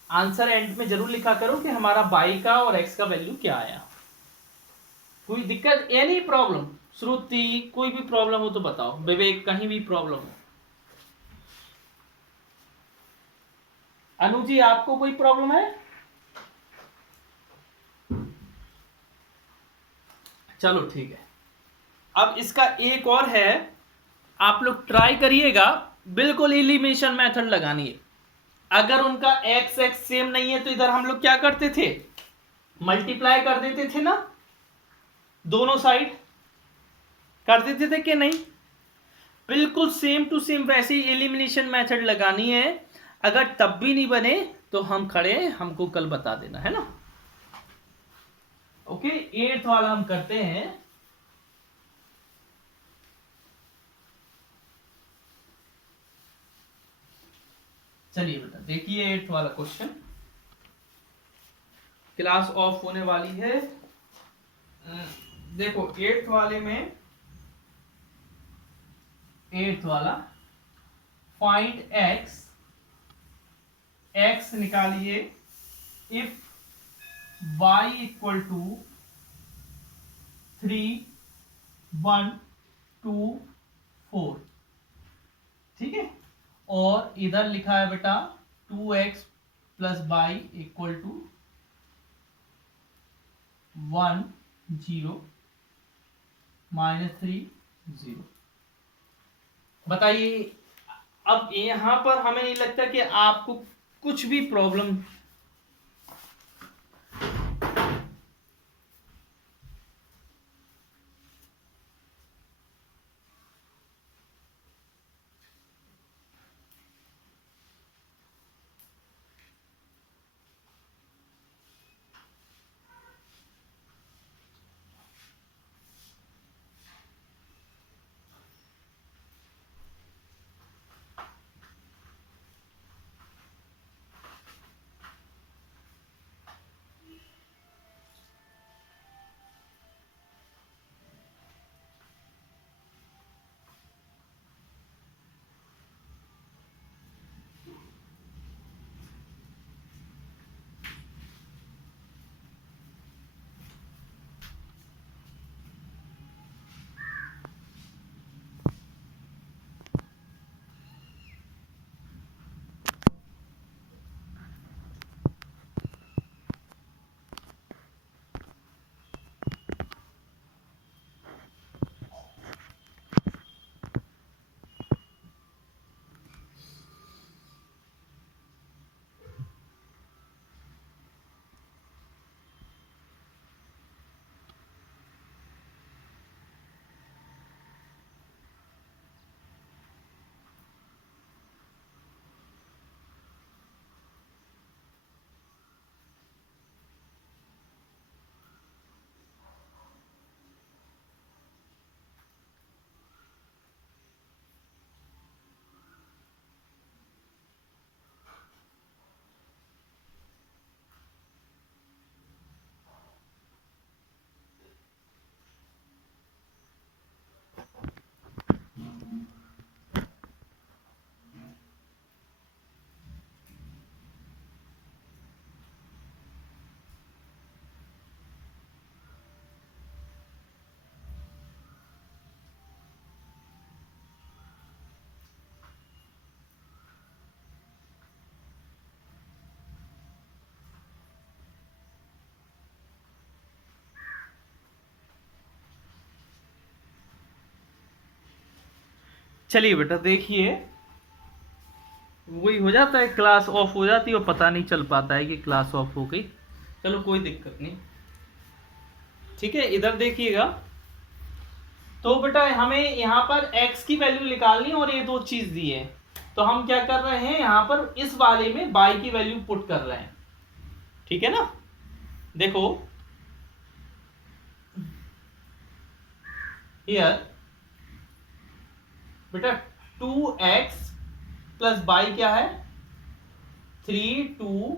आंसर एंड में जरूर लिखा करो कि हमारा बाई का और एक्स का वैल्यू क्या आया। कोई दिक्कत, एनी प्रॉब्लम, श्रुति कोई भी प्रॉब्लम हो तो बताओ, विवेक कहीं भी प्रॉब्लम हो। अनु जी आपको कोई प्रॉब्लम है? चलो ठीक है। अब इसका एक और है, आप लोग ट्राई करिएगा, बिल्कुल एलिमिनेशन मेथड लगानी है। अगर उनका एक्स एक्स सेम नहीं है तो इधर हम लोग क्या करते थे, मल्टीप्लाई कर देते थे ना, दोनों साइड कर देते थे कि नहीं। बिल्कुल सेम टू सेम वैसे ही एलिमिनेशन मेथड लगानी है। अगर तब भी नहीं बने तो हम खड़े, हमको कल बता देना, है ना। ओके, 8th वाला हम करते हैं। चलिए बेटा देखिए 8th वाला क्वेश्चन, क्लास ऑफ होने वाली है। देखो 8th वाले में, 8th वाला फाइंड एक्स, एक्स निकालिए इफ y इक्वल टू 3 1 2 4, ठीक है। और इधर लिखा है बेटा 2x plus by equal to 1 0 -3 0। बताइए, अब यहां पर हमें नहीं लगता कि आपको कुछ भी प्रॉब्लम, चलिए बेटा देखिए, वही हो जाता है, क्लास ऑफ हो जाती है और पता नहीं चल पाता है कि क्लास ऑफ हो गई। चलो कोई दिक्कत नहीं, ठीक है। इधर देखिएगा, तो बेटा हमें यहाँ पर x की वैल्यू निकालनी है और ये दो चीज दी है, तो हम क्या कर रहे हैं यहाँ पर इस वाले में y की वैल्यू पुट कर रहे हैं, ठीक है ना। देखो हियर बेटा 2x प्लस y क्या है, 3 2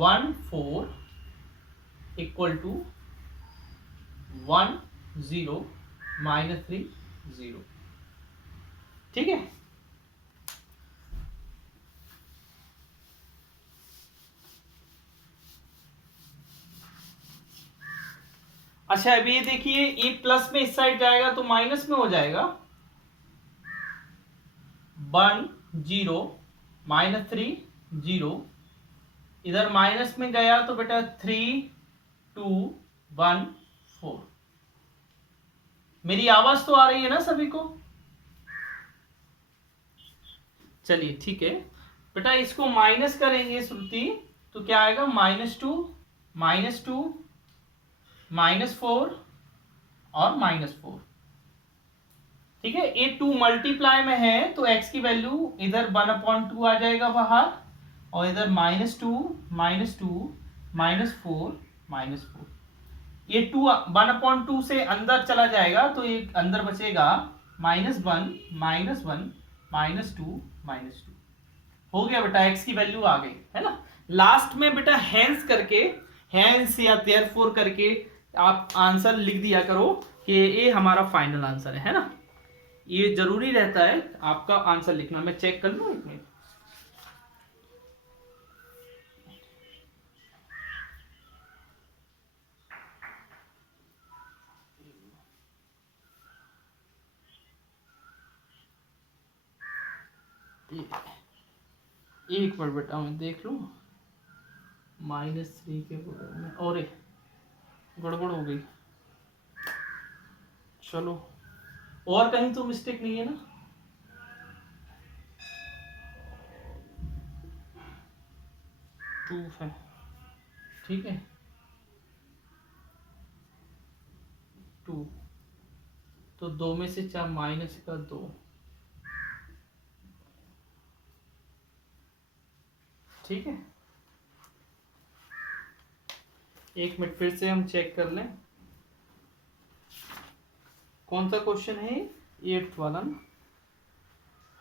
1 4 इक्वल टू 1 0 -3 0, ठीक है। अच्छा अब ये देखिए, ये प्लस में इस साइड जाएगा तो माइनस में हो जाएगा, 1 0 -3 0, इधर माइनस में गया तो बेटा 3 2 1 4। मेरी आवाज तो आ रही है ना सभी को? चलिए ठीक है बेटा, इसको माइनस करेंगे श्रुति, तो क्या आएगा, -2 -2 -4 और -4, ठीक है। ये 2 मल्टीप्लाई में है तो x की वैल्यू इधर 1/2 आ जाएगा बाहर, और इधर -2 -2 -4 -4, ये 2 1/2 से अंदर चला जाएगा तो ये अंदर बचेगा -1 -1 -2 -2। हो गया बेटा, x की वैल्यू आ गई है ना। लास्ट में बेटा हैंस करके, हैंस या देयरफॉर करके आप आंसर लिख दिया करो कि ये हमारा फाइनल आंसर है ना। ये जरूरी रहता है आपका आंसर लिखना। मैं चेक कर लूं एक मिनट। एक बार बेटा मैं देख लूं, -3 के बगल में और एक गड़बड़ हो गई। चलो, और कहीं तो मिस्टेक नहीं है ना? टू है, ठीक है, 2 तो 2 में से 4 माइनस का 2, ठीक है। एक मिनट फिर से हम चेक कर लें, कौन सा क्वेश्चन है, 8th वाला ना?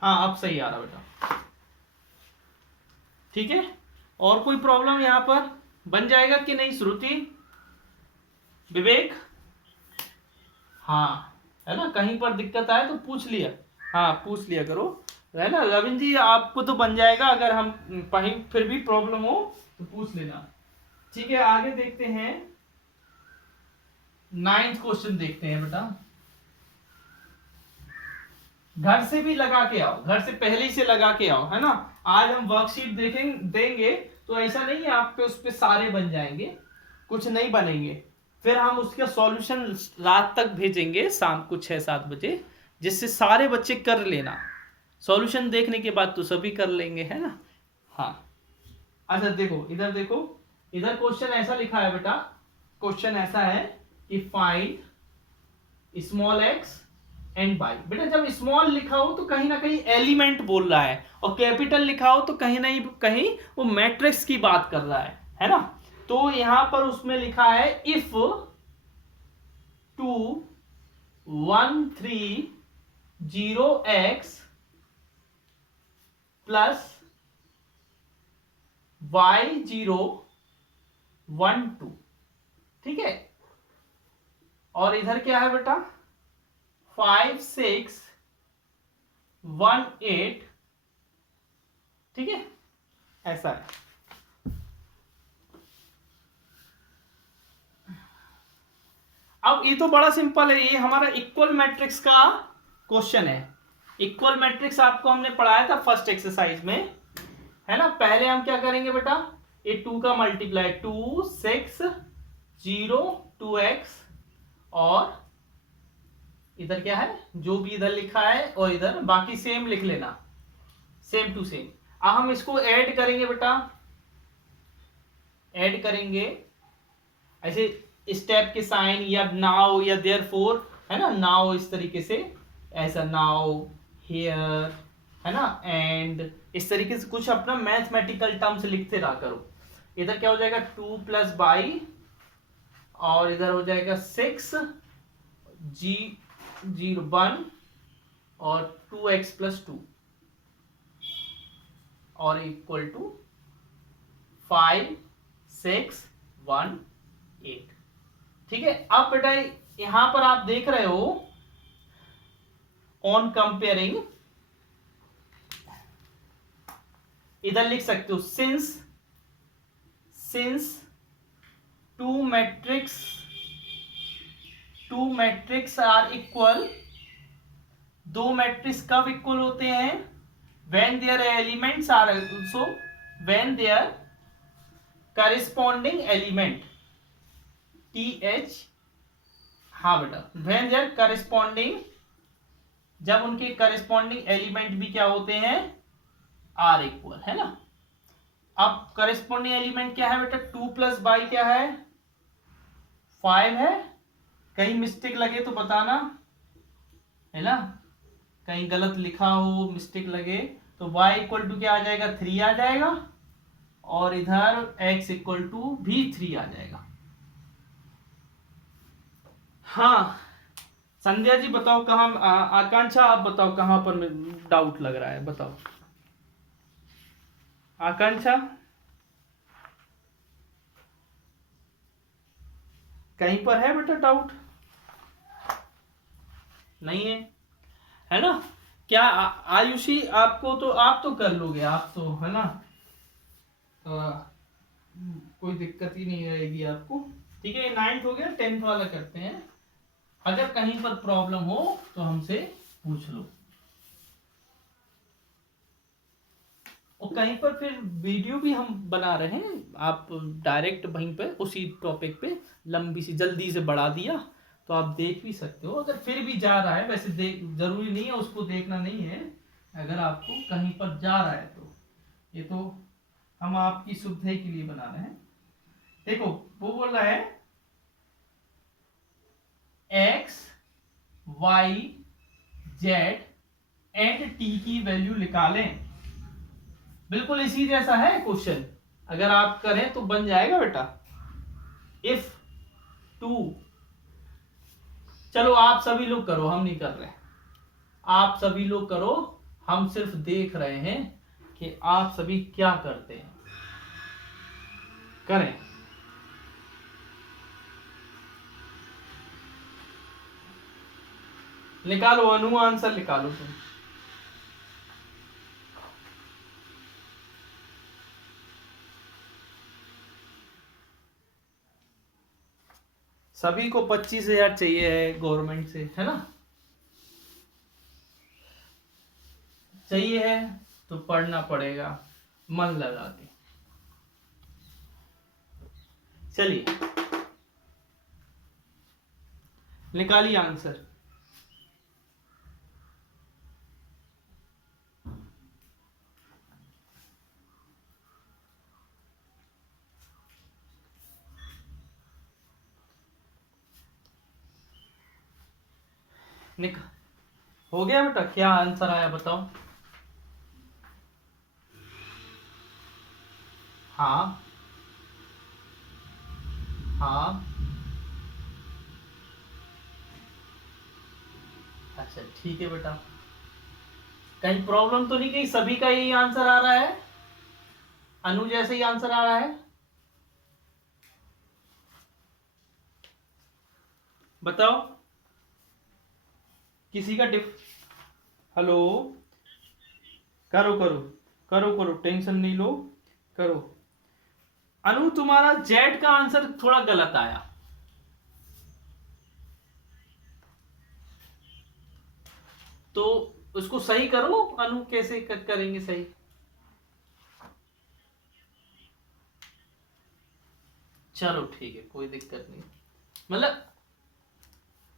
हाँ अब सही आ रहा बेटा, ठीक है। और कोई प्रॉब्लम यहाँ पर बन जाएगा कि नहीं श्रुति, विवेक? हाँ है ना, कहीं पर दिक्कत आए तो पूछ लिया, हाँ पूछ लिया करो, है ना। रविंद्र जी आपको तो बन जाएगा, अगर हम कहीं फिर भी प्रॉब्लम हो तो पूछ लेना, ठीक है। आगे देखते हैं, 9th क्वेश्चन देखते हैं बेटा। घर से भी लगा के आओ, घर से पहले ही से लगा के आओ, है ना। आज हम वर्कशीट देंगे तो ऐसा नहीं है आप पे उस पे सारे बन जाएंगे, कुछ नहीं बनेंगे। फिर हम उसका सॉल्यूशन रात तक भेजेंगे, शाम को 6-7 बजे, जिससे सारे बच्चे कर लेना। सॉल्यूशन देखने के बाद तो सभी कर लेंगे, है ना। हाँ अच्छा देखो, इधर देखो, इधर क्वेश्चन ऐसा लिखा है बेटा, क्वेश्चन ऐसा है कि find small x and by. बेटा जब स्मॉल लिखा हो तो कहीं ना कहीं एलिमेंट बोल रहा है, और कैपिटल लिखा हो तो कहीं नहीं कहीं वो मैट्रिक्स की बात कर रहा है ना। तो यहां पर उसमें लिखा है इफ 2 1 3 0x प्लस y 0 1 2, ठीक है। और इधर क्या है बेटा, 5 6 1 8, ठीक है, ऐसा है। अब ये तो बड़ा सिंपल है, ये हमारा इक्वल मैट्रिक्स का क्वेश्चन है। इक्वल मैट्रिक्स आपको हमने पढ़ाया था फर्स्ट एक्सरसाइज में, है ना। पहले हम क्या करेंगे बेटा, ये 2 का मल्टीप्लाई 2 6 0 2x और इधर क्या है, जो भी इधर लिखा है और इधर बाकी सेम लिख लेना, सेम टू सेम। अब हम इसको ऐड करेंगे बेटा, ऐड करेंगे ऐसे स्टेप के साइन या नाउ या देयरफॉर, है ना, नाउ इस तरीके से, ऐसा नाउ हियर, है ना, एंड इस तरीके से कुछ अपना मैथमेटिकल टर्म्स लिखते रहा करो। इधर क्या हो जाएगा 2 + बाई, और इधर हो जाएगा 6 जी 1 और 2x + 2 और इक्वल टू 5 6 1 8। ठीक है। अब बेटा यहां पर आप देख रहे हो ऑन कंपेयरिंग, इधर लिख सकते हो since two matrix are equal, दो मैट्रिक्स कब इक्वल होते हैं, when their elements are also, when their corresponding element th, हाँ बेटा, when their corresponding, जब उनके corresponding element भी क्या होते हैं, आर इक्वल, है ना। अब corresponding element क्या है बेटा, 2 + बाई क्या है 5 है, कहीं मिस्टेक लगे तो बताना, है ना, कहीं गलत लिखा हो मिस्टेक लगे तो y इक्वल टू क्या आ जाएगा 3 आ जाएगा, और इधर x इक्वल टू भी 3 आ जाएगा। हाँ संध्या जी बताओ कहाँ, आकांक्षा आप बताओ कहाँ पर डाउट लग रहा है, बताओ आकांक्षा, कहीं पर है बेटा डाउट, नहीं है, है ना। क्या आयुषी, आपको तो आप तो कर लोगे, आप तो, है ना, कोई दिक्कत ही नहीं रहेगी आपको। ठीक है, 9th हो गया, 10th वाला करते हैं। अगर कहीं पर प्रॉब्लम हो तो हमसे पूछ लो, और कहीं पर फिर वीडियो भी हम बना रहे हैं, आप डायरेक्ट वहीं पे उसी टॉपिक पे लंबी सी जल्दी से बढ़ा दिया तो आप देख भी सकते हो। अगर फिर भी जा रहा है, वैसे देख जरूरी नहीं है उसको देखना नहीं है, अगर आपको कहीं पर जा रहा है तो ये तो हम आपकी सुविधा के लिए बना रहे हैं। देखो वो बोल रहा है x y z and t की वैल्यू निकालें। बिल्कुल इसी जैसा है क्वेश्चन, अगर आप करें तो बन जाएगा बेटा। इफ 2, चलो आप सभी लोग करो, हम नहीं कर रहे, आप सभी लोग करो, हम सिर्फ देख रहे हैं कि आप सभी क्या करते हैं, करें। निकालो अनु, आंसर निकालो तुम। सभी को 25,000 चाहिए है गवर्नमेंट से, है ना, चाहिए है तो पढ़ना पड़ेगा मन लगा के। चलिए निकालिए आंसर। हो गया बेटा, क्या आंसर आया बताओ। हाँ हाँ, अच्छा ठीक है बेटा, कहीं प्रॉब्लम तो नहीं, कहीं सभी का यही आंसर आ रहा है, अनु जैसे ही आंसर आ रहा है, बताओ किसी का हेलो, करो करो करो करो, टेंशन नहीं लो, करो। अनु तुम्हारा जेड का आंसर थोड़ा गलत आया, तो उसको सही करो अनु, कैसे करेंगे सही। चलो ठीक है, कोई दिक्कत नहीं, मतलब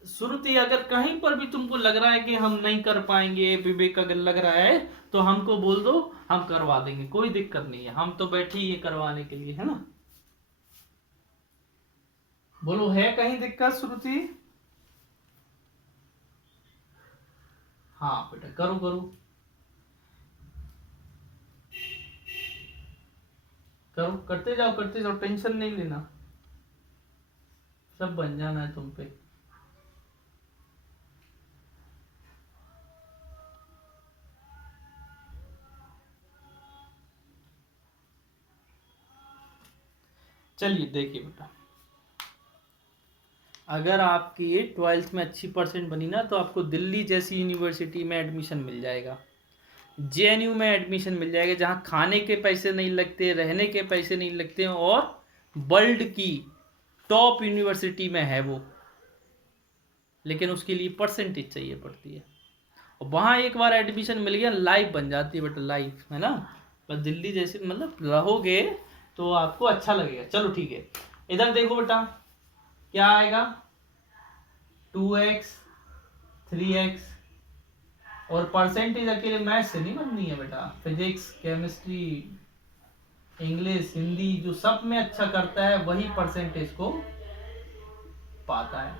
श्रुति अगर कहीं पर भी तुमको लग रहा है कि हम नहीं कर पाएंगे, विवेक अगर लग रहा है तो हमको बोल दो, हम करवा देंगे, कोई दिक्कत नहीं है, हम तो बैठे ही है करवाने के लिए, है ना। बोलो है कहीं दिक्कत श्रुति? हाँ बेटा करो करो करो, करते जाओ, टेंशन नहीं लेना, सब बन जाना है तुम पे। चलिए देखिए बेटा, अगर आपकी 12th में अच्छी परसेंट बनी ना तो आपको दिल्ली जैसी यूनिवर्सिटी में एडमिशन मिल जाएगा, जेएनयू में एडमिशन मिल जाएगा, जहाँ खाने के पैसे नहीं लगते, रहने के पैसे नहीं लगते, और वर्ल्ड की टॉप यूनिवर्सिटी में है वो, लेकिन उसके लिए परसेंटेज चाहिए पड़ती है। और वहाँ एक बार एडमिशन मिल गया लाइफ बन जाती है बेटा, लाइफ, है ना। पर दिल्ली जैसे मतलब रहोगे तो आपको अच्छा लगेगा। चलो ठीक है, इधर देखो बेटा क्या आएगा, 2x 3x, और परसेंटेज अकेले मैथ से नहीं बननी है बेटा, फिजिक्स, केमिस्ट्री, इंग्लिश, हिंदी, जो सब में अच्छा करता है वही परसेंटेज को पाता है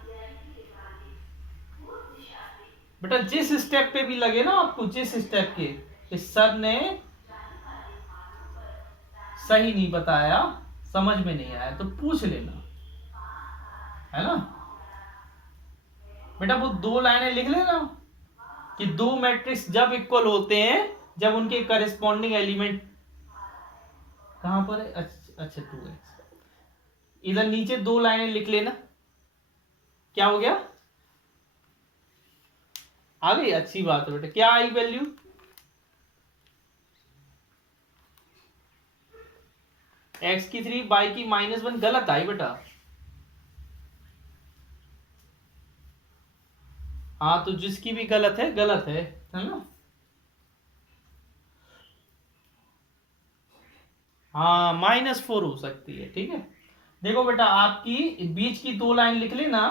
बेटा। जिस स्टेप पे भी लगे ना आपको, जिस स्टेप के इस सर ने सही नहीं बताया, समझ में नहीं आया, तो पूछ लेना, है ना बेटा। वो 2 लाइनें लिख लेना कि 2 मैट्रिक्स जब इक्वल होते हैं, जब उनके करस्पॉन्डिंग एलिमेंट कहां पर है, अच्छा 2x, इधर नीचे 2 लाइनें लिख लेना, क्या हो गया, आ गई, अच्छी बात है बेटा। क्या आई वैल्यू, x की 3 y की -1, गलत आई बेटा। हाँ तो जिसकी भी गलत है ना। हाँ -4 हो सकती है, ठीक है। देखो बेटा, आपकी बीच की 2 लाइन लिख लेना,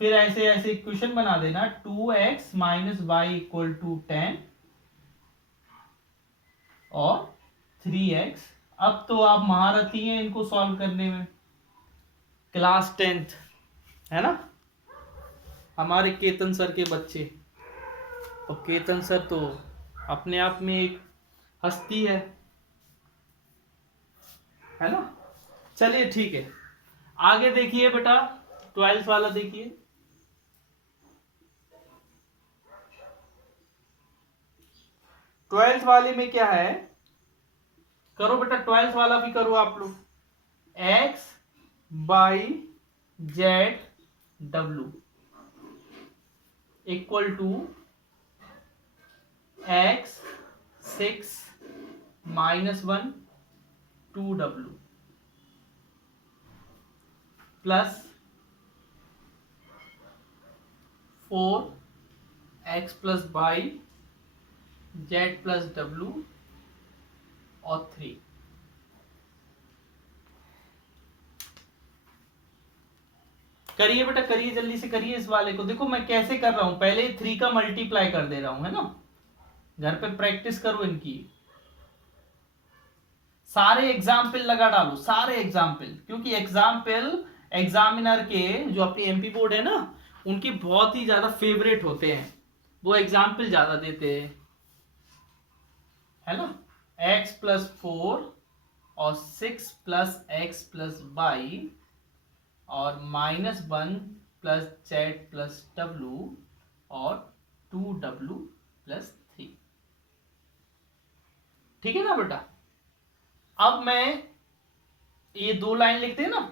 फिर ऐसे ऐसे इक्वेशन बना देना, 2x - y = 10 और 3x। अब तो आप महारथी हैं इनको सॉल्व करने में, क्लास 10th, है ना, हमारे केतन सर के बच्चे। और केतन सर तो अपने आप में एक हस्ती है ना। चलिए ठीक है, आगे देखिए बेटा, 12th वाला देखिए। 12th वाले में क्या है, करो बेटा, 12th वाला भी करो आप लोग। x by z w = x 6 - 1 2w plus 4x + y z + w और 3। करिए बेटा, करिए, जल्दी से करिए इस वाले को। देखो मैं कैसे कर रहा हूं, पहले 3 का मल्टीप्लाई कर दे रहा हूं, है ना। घर पे प्रैक्टिस करो इनकी, सारे एग्जाम्पल लगा डालो, सारे एग्जाम्पल, क्योंकि एग्जाम्पल एग्जामिनर के, जो अपनी एमपी बोर्ड है ना, उनके बहुत ही ज्यादा फेवरेट होते हैं, वो एग्जाम्पल ज्यादा देते हैं, है ना। x + 4 और 6 + x + y और -1 + z + w और 2w + 3, ठीक है ना बेटा। अब मैं ये 2 लाइन लिखते हैं ना,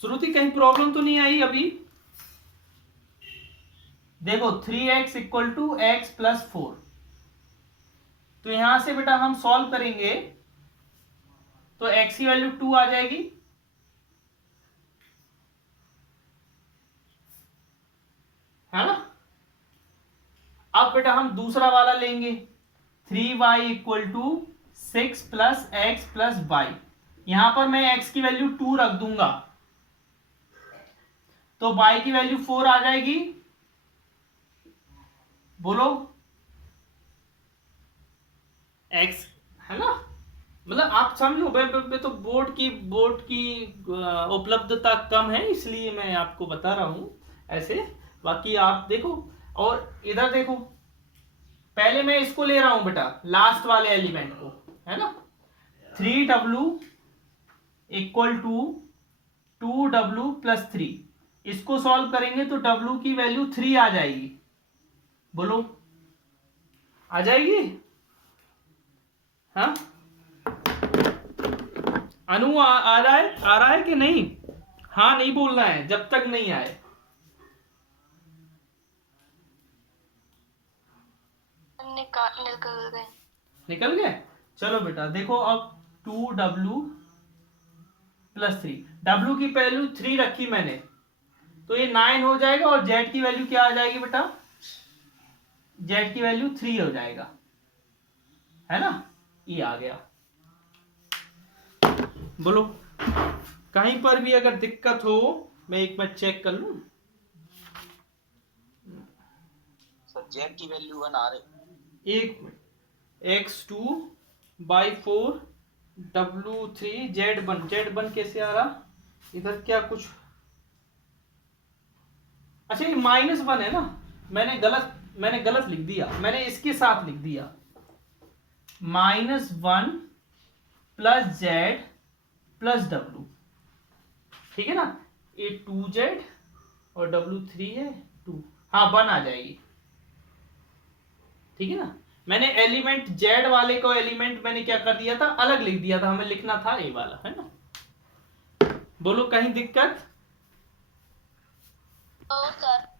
श्रुति कहीं प्रॉब्लम तो नहीं आई अभी? देखो 3x = x + 4, तो यहां से बेटा हम सॉल्व करेंगे तो x की वैल्यू 2 आ जाएगी, है ना। अब बेटा हम दूसरा वाला लेंगे, 3y = 6 + x + y, यहां पर मैं x की वैल्यू 2 रख दूंगा, तो y की वैल्यू 4 आ जाएगी, बोलो x, है ना। मतलब आप समझो, मैं तो बोर्ड की उपलब्धता कम है, इसलिए मैं आपको बता रहा हूं ऐसे। बाकी आप देखो, और इधर देखो, पहले मैं इसको ले रहा हूं बेटा, लास्ट वाले एलिमेंट को, है ना। 3w equal to 2w plus 3, इसको सॉल्व करेंगे तो w की वैल्यू 3 आ जाएगी, बोलो आ जाएगी। हाँ अनु आ रहा है कि नहीं? हाँ नहीं बोलना है जब तक नहीं आए। निकल गए। चलो बेटा देखो, अब 2w प्लस 3, w की वैल्यू 3 रखी मैंने, तो ये 9 हो जाएगा, और z की वैल्यू क्या आ जाएगी बेटा, z की वैल्यू 3 हो जाएगा, है ना। ये आ गया। बोलो कहीं पर भी अगर दिक्कत हो, मैं एक बार चेक कर लूं। सर z की वैल्यू 1 आ रही। एक minute, x2 by 4 w3 z1 कैसे आ रहा इधर, क्या कुछ, अच्छा ये -1 है ना, मैंने गलत लिख दिया, मैंने इसके साथ लिख दिया -1 प्लस z प्लस w, ठीक है ना। ये 2z और w3 है 2, हाँ 1 आ जाएगी, ठीक है ना। मैंने एलिमेंट z वाले को एलिमेंट मैंने क्या कर दिया था, अलग लिख दिया था, हमें लिखना था ए वाला, है ना। बोलो कहीं दिक्कत? सर